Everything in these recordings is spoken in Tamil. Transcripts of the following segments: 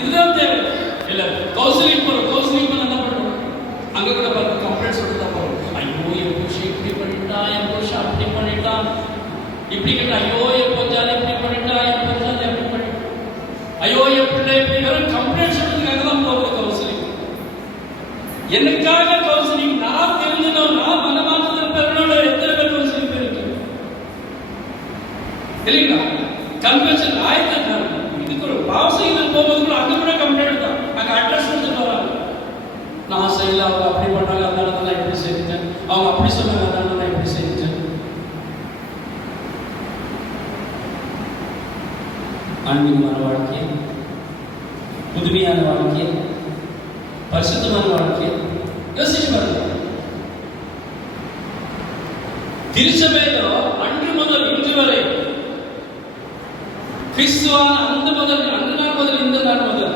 இதுதான் தேவை. இல்ல கவுன்சிலிங் போறோம், கவுன்சிலிங் பண்ண என்ன பண்ணுவோம்? அங்க கூட பாருங்க கம்ப்ளைண்ட் சொல்லிட்டு தான் போறோம். ஐயோ என் புருஷன் இப்படி பண்ணிட்டான், என் புருஷன் அப்படி பண்ணிட்டான், இப்படி கேட்டா ஐயோ என் பொஞ்சாதி இப்படி பண்ணிட்டா, என் பொஞ்சாதி அப்படி பண்ணிட்டா, ஐயோ என் பிள்ளை இப்படி வெறும் கம்ப்ளைண்ட் சொல்றதுக்காக தான் போகுது கவுன்சிலிங். எனக்காக கவுன்சிலிங் நான் தெரிஞ்சணும், நான் மனமாற்றத்தில் பெறணும். எத்தனை பேர் கவுன்சிலிங் போயிருக்கேன் இல்லைங்களா? கன்வென்ஷன் ஆயிரத்தி இதுக்கு ஒரு பாவசைகள் போகும்போது கூட அங்க கூட கம்ப்ளைண்ட் தான். அங்க அட்ரஸ் கொடுத்துட்டு வராங்க. நான் செய்யல, அவங்க அப்படி பண்ணாங்க, அதனால தான் நான் இப்படி செஞ்சேன், அவங்க அப்படி சொன்னாங்க, அதனால நான் இப்படி செஞ்சேன். ஆன்மீகமான வாழ்க்கை, புதுமையான வாழ்க்கை, பரிசுத்தமான வாழ்க்கை யோசிச்சு பாருங்க. திருச்சபையிலோ அன்று முதல் இன்று வரை கிறிஸ்துவான அந்த முதல் அந்த நாள் முதல் இந்த நாள் முதல்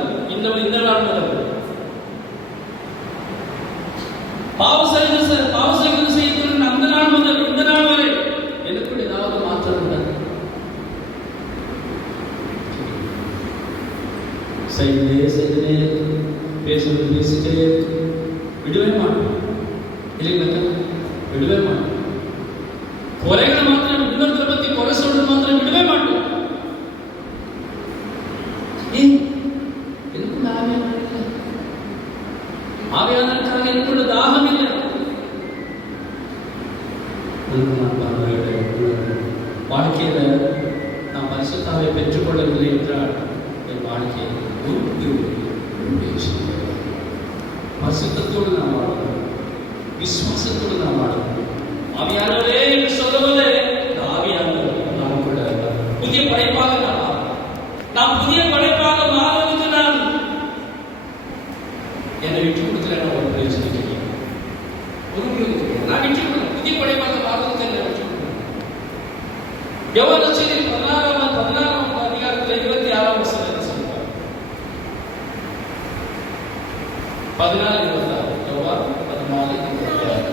இந்த நாள் முதல் பாவசைகள் செய்யக்கூடிய அந்த நாள் முதல் இந்த நாள் வரை எனக்கு ஏதாவது மாற்றம் உள்ளது? செய்தே பேசிட்டே விடவே மாட்டோம் இல்லைங்களா? விடவே மாட்டோம். குறைகளை மாத்திரம் இன்னொருத்தரை பத்தி குறை சொல்றது மாத்திரம் விடவே மாட்டோம். எனக்குள்ள ஆவியானவருக்காக எனக்குள்ள தாகம் இல்லை. வாழ்க்கையில நான் பரிசுத்தாவை பெற்றுக்கொள்ளவில்லை என்றால் என் வாழ்க்கையை பரிசுத்தத்தோடு நாம் வாழணும், விசுவாசத்தோடு நாம் வாழணும். ஆவியானவரே என்று சொல்லுவது ஆவியானவர் நமக்குள்ள புதிய படைப்பாக நாம் புதிய படைப்பாக மாறுவதற்கு நான் என்னை விட்டு கொடுக்கிறேன். ஒரு பிரயோஜனம் தெரியும், நான் விட்டு கொடுக்கிறேன். புதிய படைப்பாக மாறுவதற்கு என்னை விட்டு கொடுக்கிறேன். யோவான் செய்தி 16ஆம் அதிகாரத்தில் 26ஆம் வசனத்தை சொல்றார். 14:26. யோவான் 14:26.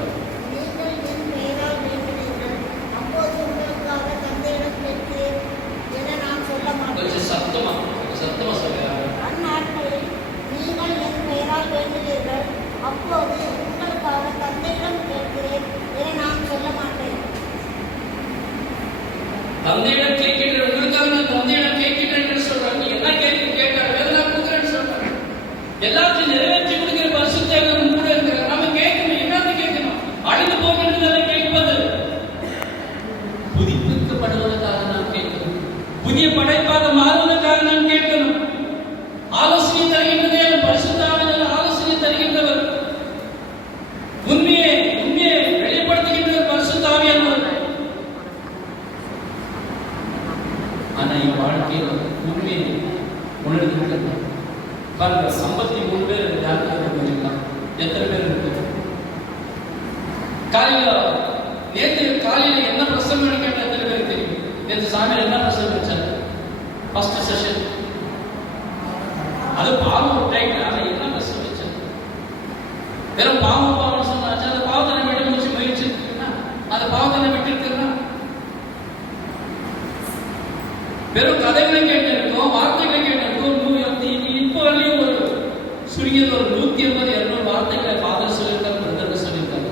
சத்தமா சொல்றாங்க. அந்நாட்களில் நீங்கள் என் பெயரால் வேண்டுவீர்கள், அப்போது உங்களுக்காக தந்தையிடம் கேட்கிறேன் என நான் சொல்ல மாட்டேன். தந்தையிடம் கேட்கிறேன், உங்களுக்காக நான் தந்தையிடம் கேட்கிறேன் என்று சொல்றாங்க. என்ன கேட்கிறார்? வேதனை கொடுக்கிறேன்னு சொல்றாங்க. எல்லாத்தையும் நிறைவேற்றி கொடுக்கிற பரிசுத்த கூட இருக்கிறார். நாம கேட்கணும். என்னது கேட்கணும்? அழிந்து போகின்றதை கேட்பது. புதுப்பிக்கப்படுவதற்காக நாம் கேட்கணும். புதிய படைப்பாக மாறுவதற்காக நாம் கேட்கணும். ஆலோசனை தருகின்றதே பரிசுத்தாவின் ஆலோசனை தருகின்றவர். உண்மையை வெளிப்படுத்துகின்றவர் பரிசுத்தாவியானவர். ஆனா என் வாழ்க்கையில் உண்மையை உணர்ந்து பாருங்க. 53 பேர் யாருக்கலாம்? எத்தனை பேர் இருக்கு? நேற்று காலையில என்ன பிரசங்கம் கேட்ட எத்தனை பேர் தெரியும்? நேற்று சாமியார் என்ன பிரசங்கம் வச்சாரு? ஃபர்ஸ்ட் செஷன் அது பாவம் டைட்டில். ஆனா என்ன பிரசங்கம் வச்சாரு? வெறும் பாவம் சொன்னாச்சு. அந்த பாவத்தை விட்டு முடிச்சு முயற்சி இருக்குன்னா அந்த பாவத்தை விட்டு இருக்குன்னா வெறும் கதைகளை கேட்டு இருக்கோம், வார்த்தைகளை கேட்டு இருக்கோம். இப்போ வரையும் ஒரு சுருங்கியது ஒரு 150-200 வார்த்தைகளை ஃபாதர் சொல்லியிருக்காரு, பிரதர் சொல்லியிருக்காரு.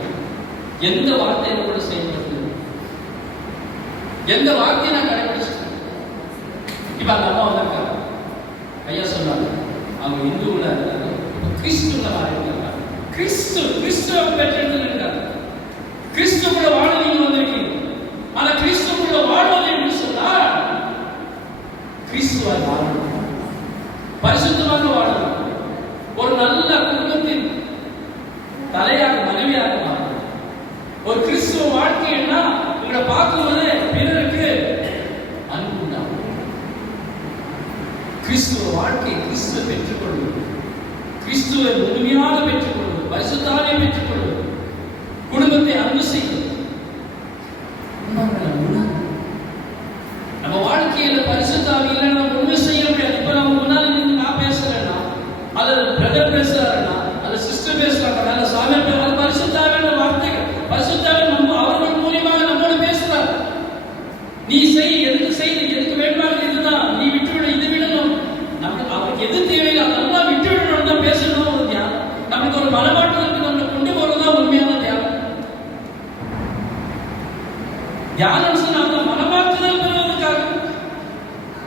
எந்த வார்த்தையை கூட செயல்படுத்து, எந்த வார்த்தையை நான் கடைபிடிச்சிட்டேன். இப்ப அந்த அம்மா வந்திருக்காங்க, ஐயா சொன்னாங்க அவங்க இந்துல இருக்காங்க, கிறிஸ்துவ மாறியிருக்காங்க. கிறிஸ்துவ பெற்றெடுத்து இருக்காங்க. கிறிஸ்துவ வாழ நீங்க வந்திருக்கீங்க. ஆனா கிறிஸ்துவ வாழ்வது என்று சொன்னால் கிறிஸ்துவாய் வாழணும், பரிசுத்தமாக வாழணும், ஒரு நல்ல குடும்பத்தின் தலையாக மனைவியாக மாறணும். ஒரு கிறிஸ்துவ வாழ்க்கைன்னா உங்களை பார்க்கும்போது பிறருக்கு அன்பு உண்டாகும். கிறிஸ்துவ வாழ்க்கை கிறிஸ்துவை பெற்றுக்கொள்வது, கிறிஸ்துவை முழுமையாக பெற்றுக்கொள்வது, பரிசுத்தாவை பெற்றுக்கொள்வது, குடும்பத்தை அன்பு செய்வது. நம்ம வாழ்க்கையில பரிசுத்தாவி இல்லை, நம்ம உண்மை செய்ய முடியாது. இப்ப நம்ம முன்னாடி நான் பேசுறேன்னா அல்லது பிரதர் பேசுறாருன்னா அல்லது சிஸ்டர் பேசுறாங்க அல்ல சாமி அது பரிசுத்தாவின் வார்த்தைகள். பரிசுத்தாவின் நம்ம அவர்கள் மூலியமாக நம்மோடு பேசுறாரு. நீ செய், எதுக்கு வேண்டுமானது இதுதான், நீ விட்டுவிட, இது விடணும். நமக்கு அவருக்கு எது தேவையில்லை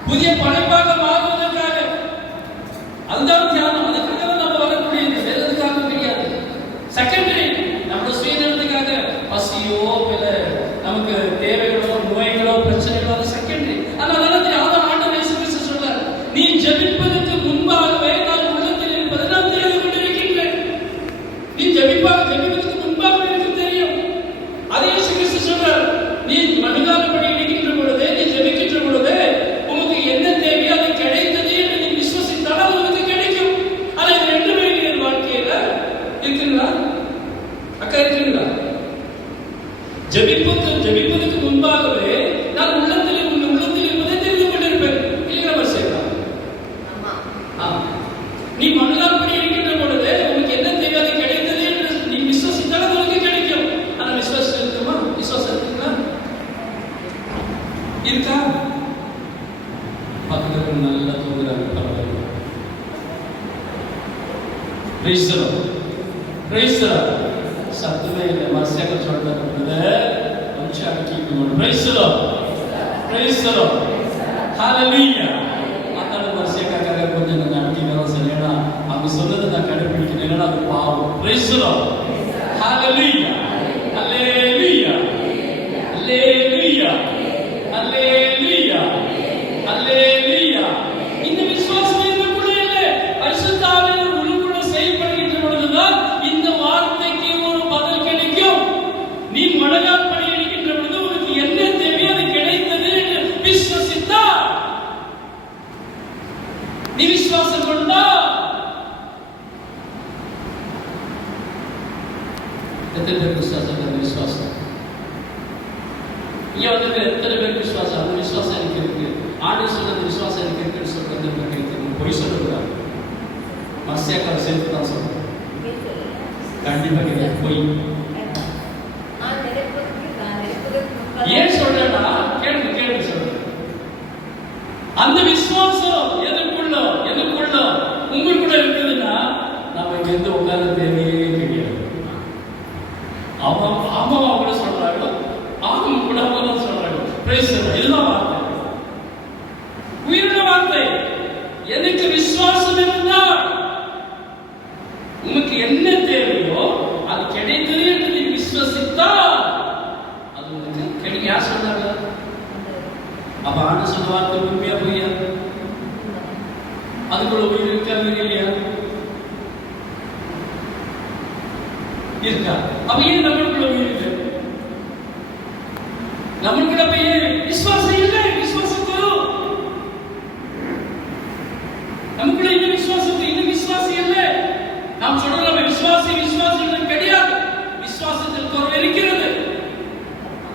புதிய படைப்பாக மாறுவதற்காக. அதுதான் தியானம். அதுக்காக தான் நம்ம வரக்கூடியது, வேற எதுக்காக கிடையாது. செகண்டரி நம்ம சுயநலத்துக்காக, பசியோ இல்ல நமக்கு தேவைகளோ நோய்களோ பிரச்சனைகளோ, அது செகண்டரி. ஆனால் ஆண்டவர் இயேசு கிறிஸ்து சொல்றார், நீ ஜெபிப்பதற்கு முன்பாகவே நான் உள்ளத்தில் இருப்பதை நான் தெரிந்து கொண்டிருக்கின்றேன். நீ ஜெபிப்பதற்கு முன்பாகவே எனக்கு தெரியும். அதே இயேசு கிறிஸ்து சொல்றார், நீ மனிதானபடி இருக்கின்ற பொழுதே, நீ ஜெபிக்கின்ற பொழுதே உனக்கு என்ன தேவையோ அது கிடைத்தது என்று நீ விசுவசித்தால் அது உனக்கு கிடைக்கும். ஆனா இது ரெண்டுமே என் வாழ்க்கையில இருக்குங்களா? அக்கா இருக்குங்களா? ஜெபிப்பதற்கு முன்பாகவே நான் உள்ளத்தில் இருப்பதை தெரிந்து கொண்டிருப்பேன். இல்லைங்களா பரிசேகா? நீ மனிதானபடி இருக்கின்ற பொழுது உனக்கு என்ன தேவை அது கிடைத்தது என்று நீ விசுவசித்தால் அது உனக்கு கிடைக்கும். ஆனா விசுவாசம் இருக்குமா? விசுவாசம் இருக்குங்களா? இருக்கா? பக்கத்துல நல்லா தூங்குறாங்க. சத்துவே இல்லை. மர்சியாக சொல்றது கொஞ்சம் அடக்கிக்கணும். ஹalleluya. அதான மர்சியாக கொஞ்சம் நான் அடக்கிக்கலாம். சரியா? அவங்க சொன்னதை நான் கடைபிடிக்கிறேன். அது பாவம். Praise the Lord. ஹalleluya. ஹalleluya. ஹalleluya. ஹalleluya. ஹalleluya. இந்த விசுவாசம் எனக்குள்ள இல்லை. பரிசுத்த ஆவியானவர் உள்ளுக்குள்ள செயல்படுகின்ற பொழுதுதான் இந்த வார்த்தைக்கு ஒரு பதில் கிடைக்கும். நீ மனதாற்படி இருக்கின்ற பொழுது உனக்கு என்ன தேவையோ அது கிடைத்தது என்று விசுவசித்தா, நீ விசுவாசம் கொண்டா, எத்தனை பேருக்கு விசுவாசம்? இங்க வந்து எத்தனை பேருக்கு விசுவாசம்? அந்த விசுவாசம் எனக்கு இருக்கு. ஆண்டு சொல்றது விசுவாசம் எனக்கு இருக்குன்னு சொல்றது பொய் சொல்லக்கூடாது. மர்சியாக்கார சேர்த்து தான் சொல்றேன். கண்டிப்பா கிடையாது, பொய். ஏன் சொல்றேன்னா கேள்வி சொல்றேன். அந்த விசுவாசம் எதுக்குள்ள உங்களுக்குள்ள இருக்குதுன்னா நம்ம இங்க இருந்து உட்கார்ந்து தேவையே கிடையாது. அவங்க கூட சொல்றாங்க, அவங்க கூட அவங்க சொல்றாங்க. Price the Lord. இதுதான் வார்த்தை, உயிருள்ள வார்த்தை. எனக்கு விசுவாசம் இருந்தால் உனக்கு என்ன தேவையோ அது கிடைத்தது என்று நீ விசுவசித்தால் அது உனக்கு கிடைக்கும். யார் சொன்னாங்க? அப்ப ஆண்டு சொன்ன வார்த்தை உண்மையா பொய்யா? அதுக்குள்ள உயிர் இருக்கா இல்லையா? இருக்கா? அப்ப ஏன் நம்மளுக்குள்ள உயிர் இருக்கு? நம்மளுக்குள்ள ஏன் விசுவாசம் இல்லை? விசுவாசம் வரும். நமக்குள்ள இன்னும் விசுவாசம் இல்லை. நாம் சொல்றோம் விசுவாசம் கிடையாது. விசுவாசத்தில் குறைவு இருக்கிறது.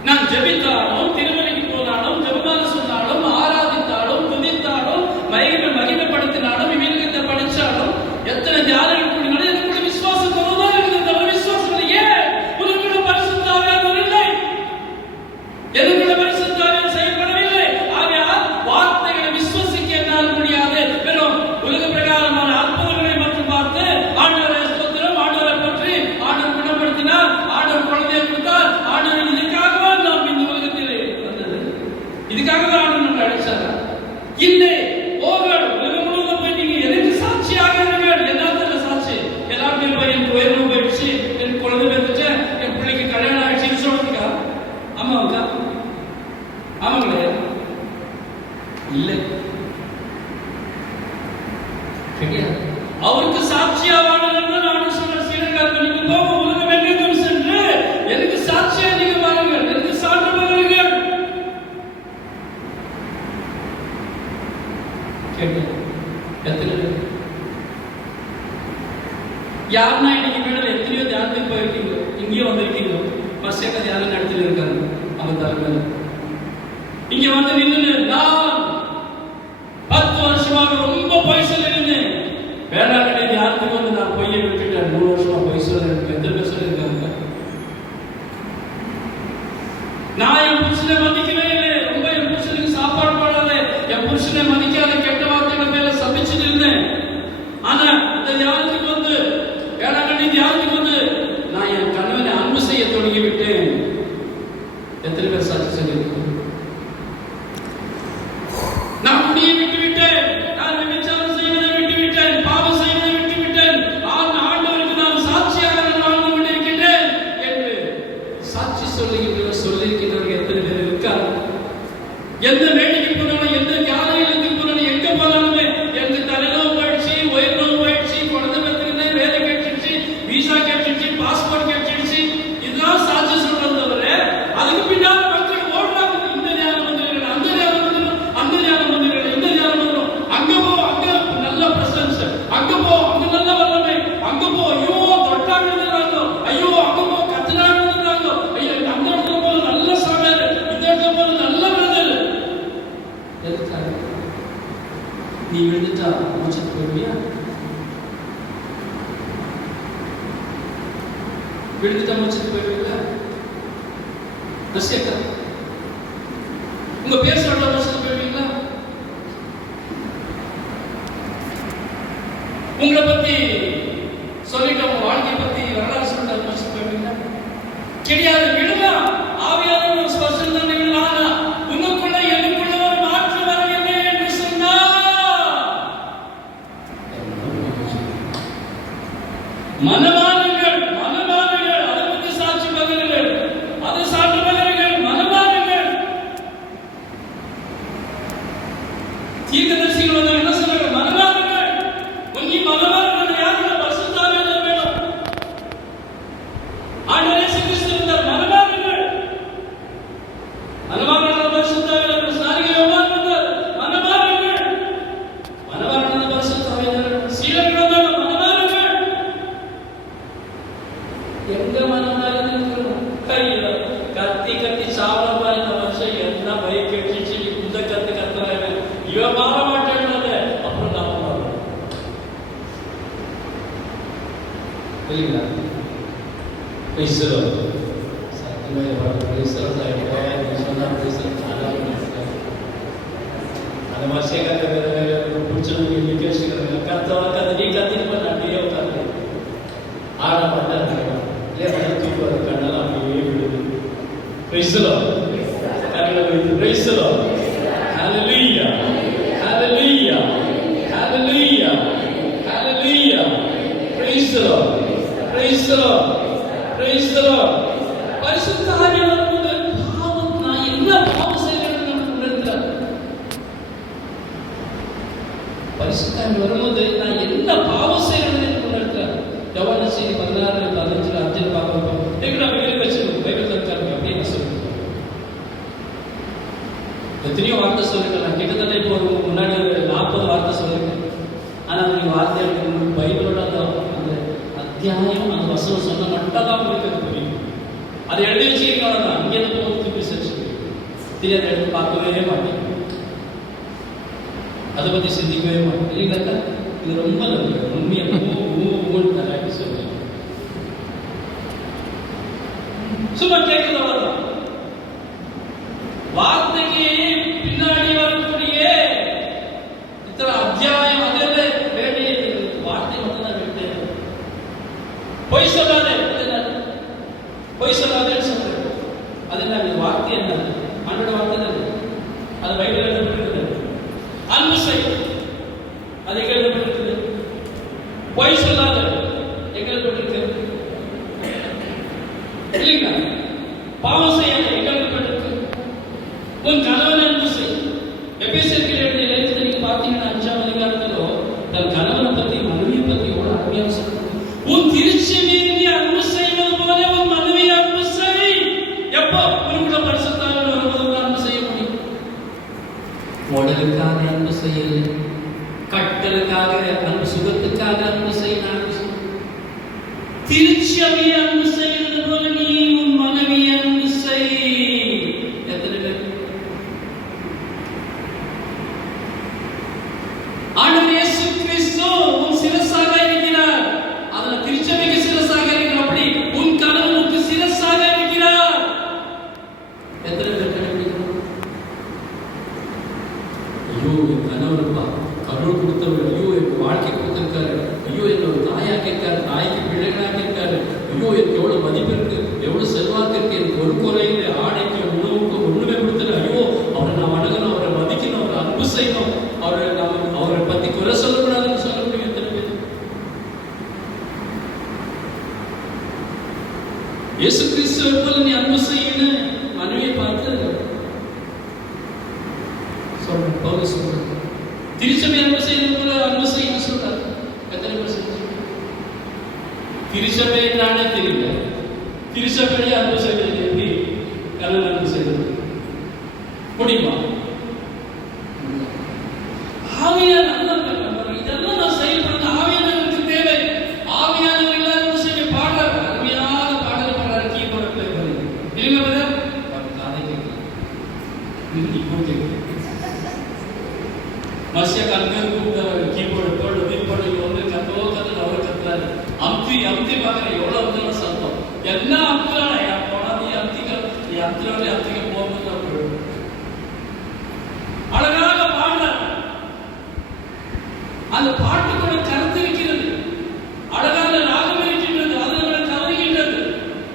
நான் ஜெபித்தாலும், திருமலைக்கு போனாலும், ஜெபமாலை சொன்னாலும், ஆராதித்தாலும், துதித்தாலும், மகிமைப்படுத்தினாலும், இவனுக்கு படிச்சாலும், எத்தனை தியானங்கள் கூடினாலும் எனக்குள்ள விசுவாசம் குறைவுதான் இருக்குது. தவிர விசுவாசம் இல்லையே. உனக்குள்ள பரிசுத்த ஆவியானவர் இல்லை. எனக்குள்ள பரிசுத்த ஆவியானவர் செயல்படவில்லை. ஆகையால் வார்த்தைகளை விசுவசிக்க என்னால் முடியாது. வெறும் உலக பிரகாரமான அற்புதங்களை மட்டும் பார்த்து ஆண்டவரை ஸ்தோத்திரம், ஆண்டவரை பற்றி, ஆண்டவர் குணப்படுத்தினார், ஆண்டவர் குழந்தையை கொடுத்தார், ஆண்டவர் இதுக்காகவா நாம் இந்த உலகத்தில் வந்தது? இதுக்காகவா ஆண்டவர் நம்மை அழைச்சாரா? இல்லை. போங்கள், உலகம் முழுவதும் போய் நீங்க எனக்கு சாட்சியாக இருங்கள். எல்லாத்துல சாட்சி. எல்லாருமே போய் எனக்கு உயர்வு போயிடுச்சு, என் குழந்தை பெற்றுச்சு, என் பிள்ளைக்கு கல்யாணம் ஆயிடுச்சுன்னு சொல்றதுக்கா? ஆமாங்கக்கா? ஆமாங்களே? இல்லை, கிடையாது. அவருக்கு சாட்சியா வாழணும்னு நான் சொல்ற சீடர்கள், நீங்க போக உலகம் எங்கும் சென்று எனக்கு சாட்சியா நீங்க வாருங்கள், எனக்கு சான்று பகருங்கள். எத்தனை யாருன்னா இன்னைக்கு மேடம் எத்தனையோ தியானத்துக்கு போயிருக்கீங்க, இங்கேயும் வந்திருக்கீங்க. மர்சியாக தியானம் நடத்திட்டு இருக்காங்க. அவங்க தலைமையில இங்க வந்து நின்று நான் 10 வருஷமாக ரொம்ப பொய் சொல்லிருந்தேன். வேளாங்கண்ணி தியானத்துக்கு வந்து நான் பொய்யை விட்டுட்டேன். 3 வருஷமா பொய் சொல்ல எத்தனை பேர் சொல்லியிருக்காங்க? நான் என் புருஷனை மதிக்கவே இல்லை. ரொம்ப என் புருஷனுக்கு சாப்பாடு போடாத, என் புருஷனை மதிக்காத, கெட்ட வார்த்தைகள் மேல சமைச்சுட்டு இருந்தேன். ஆனா இந்த தியானத்துக்கு வந்து, வேளாங்கண்ணி தியானத்துக்கு வந்து நான் என் கணவனை அன்பு செய்ய தொடங்கி விட்டேன். எத்தனை பேர் சாட்சி சொல்லியிருக்கோம்? எதுக்காக? நீ விழுந்துட்டா மோட்சத்துக்கு போவியா? விழுந்துட்டா மோட்சத்துக்கு போயிருவீங்களா? ரஷ்யக்கா உங்க பேர் சொல்ற மோட்சத்துக்கு போயிருவீங்களா? உங்களை பத்தி சொல்லிட்டு உங்க வாழ்க்கையை பத்தி வரலாறு சொல்லிட்டு மோட்சத்துக்கு போயிருவீங்களா? கிடையாது. விடுமா ஆவியான ஒரு ஸ்பர்சம் தான் விடலாம். உங்களுக்குள்ள எனக்குள்ள ஒரு மாற்று வரவில்லை என்று சொன்னால் மனமாறுங்கள், மனமாறுங்கள். அதை பற்றி சாட்சி பகருங்கள், அதை சாட்சி பகருங்கள். மனமாறுங்கள். தீர்க்கதரிசிகள் வந்து என்ன சொல்றாங்க? மனமாறுங்கள். உன்னி மனமாறுங்கள். யாருன்னா பரிசுத்தாவியாக வேணும். ஆண்டவர் இயேசு கிறிஸ்து வந்தார். மனமாறுங்கள். மனமாறுங்கள். பரிசுத்தாவியாக சாரிகை யோவான் வந்தார். மனமாறுங்கள். மனமாறுங்கள். பரிசுத்தாவியாக சீடர்கள் வந்தார். மனமாறுங்கள். எங்க மனமாறுங்கள்? கையில கத்தி கத்தி சாவல பாருங்க. வருஷம் என்ன பைக் கட்டிச்சு இந்த கத்து கத்துறாங்க. இவன் மாற மாட்டேன்னாங்க. அப்புறம் நான் மாறுறேன் இல்லைங்களா? பேசுறோ சத்தியமா பேசுறோ சொன்னா பேசுற அந்த மாதிரி பிடிச்சவங்க கேட்டுக்கிறாங்க. கத்தவங்க கதை நீ கத்திருப்ப நான் அப்படியே உட்காந்து ஆட மாட்டேன். இல்லையா தூக்குவாரு கண்ணெல்லாம் அப்படியே விடுது. பேசுறோ கண்ணில் வைத்து பேசுறோ. ஹல்லேலூயா ஹல்லேலூயா ஹல்லேலூயா ஹல்லேலூயா. பேசுறோ பேசுறோ பேசுறோ. பரிசுத்த ஆவியானவர் வரும்போது பாவம் நான் என்ன பாவம் செய்கிறேன்னு உணர்கிறார். பரிசுத்த ஆவி வரும்போது நான் என்ன பாவம் செய்கிறேன்னு உணர்கிறார். யோவான் செய்தி 16:15 அஞ்சல் பார்க்கிறோம். எங்கடா பைபிள் வச்சிருக்கோம்? பைபிள் இருக்காங்க அப்படின்னு சொல்லுங்க. எத்தனையோ வார்த்தை சொல்லிருக்கலாம். கிட்டத்தட்ட இப்போ ஒரு முன்னாடி ஒரு 40 வார்த்தை சொல்லிருக்கேன். ஆனால் நீங்க வார்த்தை எடுக்கணும். பைபிளோட அந்த அத்தியாயம் அந்த வசனம் சொன்ன மட்டும் தான் உங்களுக்கு புரியும். அதை எழுதி வச்சுக்கிறீங்க. அங்கேருந்து போகிறது ரிசர்ச் தெரியாத எடுத்து பார்க்கவே மாட்டேன். அதை பற்றி சிந்திக்கவே மாட்டேன். இல்லைங்களா? இது ரொம்ப நல்லது. உண்மையை நல்லா சொல்லுங்க. சும்மா கேட்கிறதா வார்த்தைக்கு பின்னாடி வரக்கூடிய இத்தனை அத்தியாயம் அதெல்லாம் வேண்டியது. வார்த்தை மட்டும் தான் விட்டேன். பொய் சொல்லாதே, பொய் சொல்லாதேன்னு சொல்றேன். அது என்ன வார்த்தை? என்ன அன்னோட வார்த்தை தானே. அது பைபிள் எழுதப்பட்டிருக்கிறது. அன்பு செய், அது எங்க எழுதப்பட்டிருக்குது? பொய் சொல்லாத எங்க எழுதப்பட்டிருக்கு? இல்லைங்களா? பாவம் செய்யாத எங்க எழுதப்பட்டிருக்கு? உன் கணவன் அன்பு செய். எபேசியர்கள் எழுதிய எழுத்து நீங்க பார்த்தீங்கன்னா 5ஆம் அதிகாரத்திலோ தன் கணவனை பத்தி மனைவியை பத்தி எவ்வளவு அருமையா சொல்றாங்க. உன் திருச்சபையை நீ அன்பு செய்வது போல உன் மனைவியை அன்பு செய். எப்போ உனக்குள்ள பரிசுத்த ஆவி வரும்போது அன்பு செய்ய முடியும்? உடலுக்காக அன்பு செய்யல, கட்டலுக்காக அன்பு, சுகத்துக்காக அன்பு செய்ய. திருச்சபையை அன்பு செய்வது போல நீ உன் மனைவியை அன்பு செய். எத்தனை பேர்? ஆண்டவர் இயேசு கிறிஸ்து உன் சிரசாக இருக்கிறார். அதுல திருச்சபைக்கு சிரசாக இருக்கிறார். அப்படி உன் கணவனுக்கு சிரசாக இருக்கிறார். எத்தனை பேர் கண்டுபிடிக்கணும்? ஐயோ என் கணவருப்பா கருள் கொடுத்தவர். ஐயோ என் வாழ்க்கை கொடுத்திருக்காரு. ஐயோ என்னோட தாயாக்க இருக்காரு, தாய்க்கு பிள்ளைகளாக இருக்காரு. ஐயோ எனக்கு எவ்வளவு மதிப்பு இருக்கு, எவ்வளவு செல்வாக்கு இருக்கு. எனக்கு ஒரு குறையில ஆடைக்கு உணவுக்கு ஒண்ணுமே கொடுத்துல. ஐயோ அவரை நான் வணங்கணும், அவரை மதிக்கணும், அவரை அன்பு செய்யணும், அவரை பத்தி குறை சொல்லக்கூடாதுன்னு சொல்ல முடியும். இயேசு கிறிஸ்துவை போல நீ அன்பு செய்யணும். மனைவியை பார்த்து சொல்ற திருச்சபை அன்பு செய்யறது போல அன்பு செய்யணும் சொல்றாரு. எத்தனை பேர் செஞ்சு? திருச்சபை என்னன்னு தெரியல. திருச்சபையை அன்பு செய்வது எப்படி? கல்யாணம் அன்பு செய்வது முடியுமா? ஆவியான இதெல்லாம் நான் செயல்படுத்த ஆவியானவருக்கு தேவை. ஆவியானவர் இல்லாத செய்ய பாடுறாரு. அருமையான பாடல் பாடுறாரு. கீபோர்டு பிளே பண்ணி இல்லைங்க. காதை கேட்கலாம். இப்போ கேட்கலாம். மனுஷன் அங்கே கூப்பிட்டு கீபோர்டு போட்டு தீர்ப்போடு வந்து கத்துட்டு அவரை கத்துறாரு. அமுத்தி பார்க்குறேன் எவ்வளோ வந்து சத்தம் என்ன அமுத்துறானா என் போனால் என் அமுத்திக்க போகும்போது அழகாக பாடுறார். அந்த பாட்டுக்குள்ள கருத்து இருக்கிறது, அழகான ராகம் இருக்கின்றது, அதனுடைய கலருகின்றது.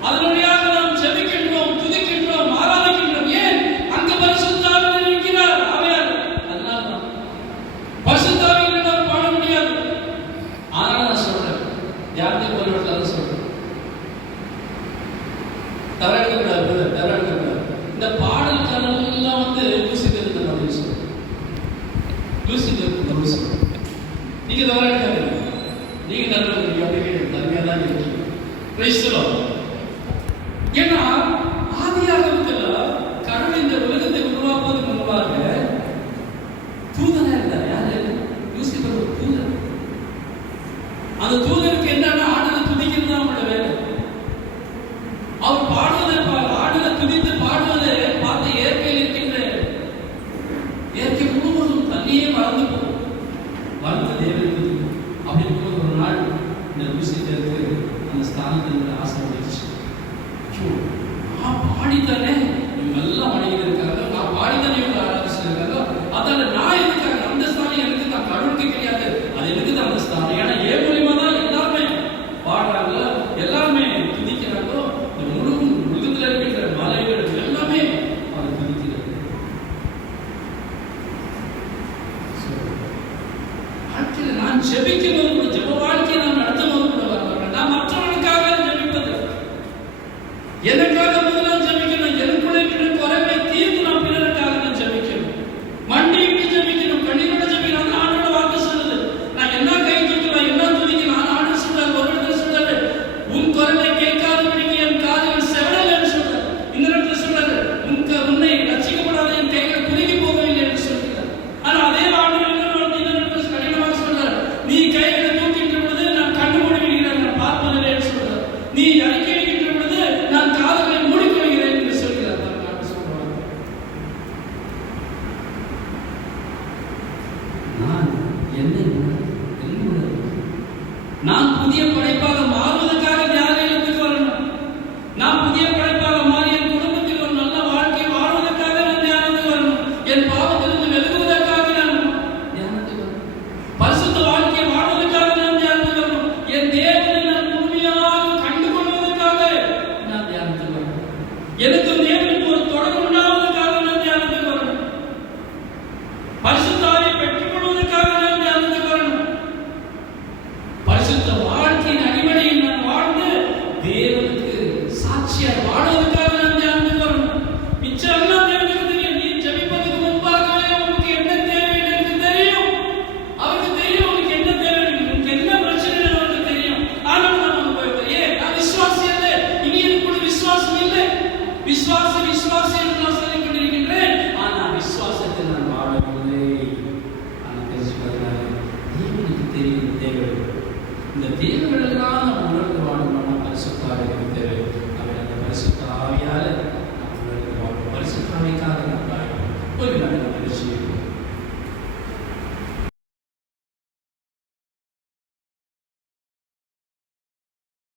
அதனுடையாக நாம் ஜெபிக்கின்றோம், துதிக்கின்றோம், ஆராதிக்கின்றோம். ஏன்? அங்க பரிசுத்த ஆவியானவர் இருக்கிறார். அதனால பரிசுத்த ஆவியானவர் பாட முடியாது. ஆனால் நான் சொல்றேன், தியானத்தை போறவர்கள் சொல்றேன், தவற எடுக்கக்கூடாது. இந்த பாடல்கள் எல்லாம் வந்து லூசி திருத்தம் அப்படின்னு சொல்றேன். லூசி திருத்தம் அப்படின்னு சொல்றேன். நீங்க தவற எடுக்காதீங்க. நீங்க நல்ல தனியா தான் இருக்கீங்க. Price the Lord. ஏன்னா ஆதியாகமத்துல கடவுள் இந்த உலகத்தை உருவாக்குவதற்கு முன்பாக தூதனா இருந்தார். யாரு? லூசிபர் ஒரு தூதன். அந்த தூதனுக்கு என்னன்னா ஆடுகளை துதிக்கிறது தான் அவனோட வேலை. அவர் பாடுவதை ஆடுகளை துதித்து பாடுவதை பார்த்து இயற்கையில் இருக்கின்ற இயற்கை முழுவதும் தண்ணியே வளர்ந்து போகும். வளர்ந்த தேவனுக்கு அப்படி இருக்கும்போது ஒரு நாள் இந்த லூசிபருக்கு அந்த ஸ்தானத்தில் ஆசை வந்துச்சு. நான் பாடித்தானே இவங்க எல்லாம் வணங்கி இருக்காங்க, நான் பாடித்தானே இவங்க ஆராதிச்சிருக்காங்க, அதால நான் இருக்காங்க அந்த ஸ்தானம் எனக்கு தான், கடவுளுக்கு கிடையாது, அது எனக்கு தான் அந்த ஸ்தானம். ஏன்னா ஏன் மூலியமா தான் எல்லாருமே பாடுறாங்க, எல்லாருமே துதிக்கிறாங்களோ. இந்த முழு உலகத்தில் இருக்கின்ற மலைகள் எல்லாமே அதை துதிக்கிறது. வாழ்க்கையில் நான் ஜெபிக்கும் போது கூட, ஜெப வாழ்க்கையை நான் நடத்தும் போது கூட வரமாட்டேன். நான் மற்றவர்களுக்காக ஜெபிப்பது, எனக்காக முதல்ல ஜெபிக்கணும். எனக்குள்ள இருக்கிற குறைகளை தீர்த்து நான் பிறருக்காக நான் ஜெபிக்கணும். மண்டியிட்டு ஜெபிக்கணும், கண்ணீரோட ஜெபிக்கணும். ஆண்டோட வார்த்தை சொல்லுது, நான் என்ன கை தூக்கலாம், என்ன துதிக்கலாம். ஆண்டு சொல்றாரு, ஒரு இடத்துல சொல்றாரு, உன் குரலை கேட்காதபடிக்கு என் காதுகள் செவடலைன்னு சொல்றாரு. இன்னொரு இடத்துல சொல்றாரு, உன்னை ரட்சிக்கப்படாத என் கைகள் குறுகி போகவில்லை என்று சொல்கிறார். ஆனா அதே ஆண்டு இன்னொரு இடத்துல கடினமாக சொல்றாரு, நீ கைகளை தூக்கின்ற பொழுது நான் கண்ணு மூடி விடுகிறேன், நான் பார்ப்பதில்லை என்று சொல்றார். நீ அறிக்கை அடிக்கின்ற பொழுது நான் காதுகளை மூடிக்கொள்கிறேன் என்று சொல்கிறார். நான் என்னை நான் புதிய படைப்பாக மாறுவதற்காக தியானத்துக்கு வரணும். நான் புதிய படைப்பாக மாறி என் குடும்பத்தில் ஒரு நல்ல வாழ்க்கை வாழ்வதற்காக நான் தியானத்துக்கு வரணும். என் பாவத்திலிருந்து விலகுவதற்காக நான் தியானத்துக்கு வரணும். பரிசுத்த வாழ்க்கை வாழ்வதற்காக நான் தியானத்துக்கு வரணும். என் தேவனை நான் முழுமையாக கண்டு கொள்வதற்காக நான் தியானத்துக்கு வரணும். எனக்கு தேவனுக்கு ஒரு தொடர்பு உண்டாவதற்காக நான் தியானத்துக்கு வரணும். பரிசுத்த